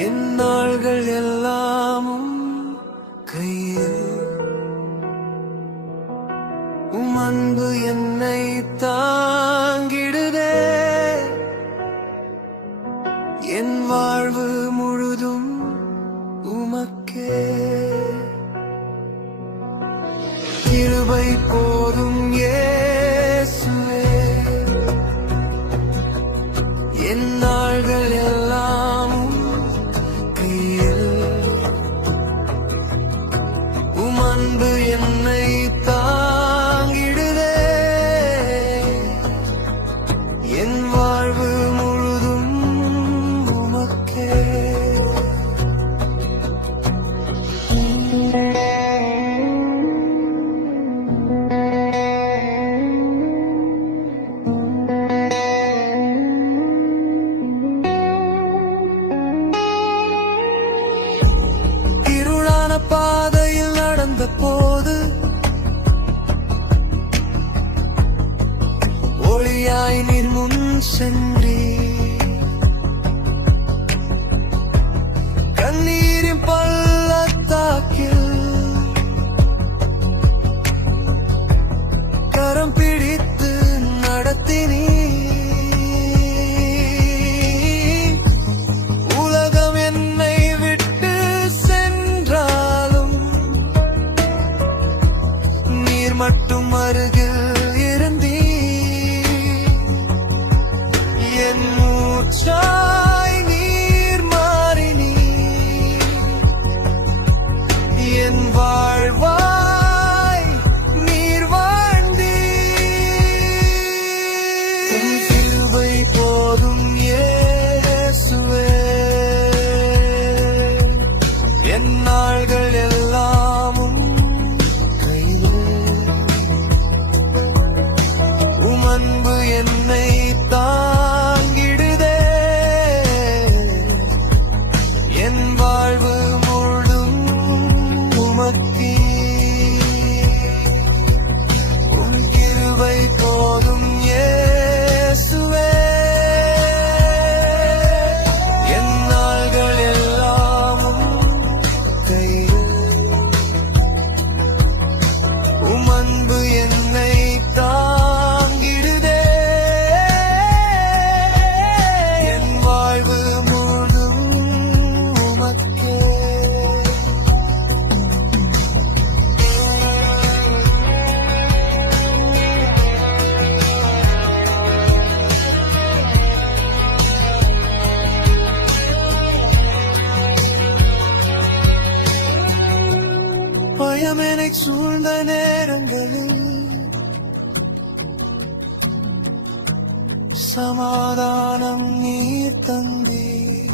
என் நாள்கள் எல்லாமும் கையில் உம் அன்பு என்னை தாங்கிடுதே என் வாழ்வு முழுதும் உமக்கே கிருபை போதும் இயேசுவே என் நாள்கள் எல்லாமும் கையில் உம் அன்பு என்னை தாங்கிடுதே என் வாழ்வு முழுதும் உமக்கே பாதையில் நடந்த போது ஒளியாய் நீர் முன் சென்றி கண்ணீரின் பள்ளத்தாக்கில் கரம் பிடித்து நடத்தினீ உலகம் என்னை விட்டு மட்டும் அருகில் இருந்தீ என் மூச்சாய் நீர் மாறினீ என் வாழ்வாய் நீர் வாழ்ந்தீ சிலுவை போதும் இயேசுவே என் நாள்கள் எல்லாமும் அன்பு என்னை தாங்கிடுதே என் வாழ்வு முழுதும் உமக்கே உம் கிருபை போதும் இயேசுவே என் நாள்கள் எல்லாமும் கையில் உம் அன்பு என்னை பயம் எனக்கு சூழ்ந்த நேரங்களில் சமாதானம் நீர் தந்தீர்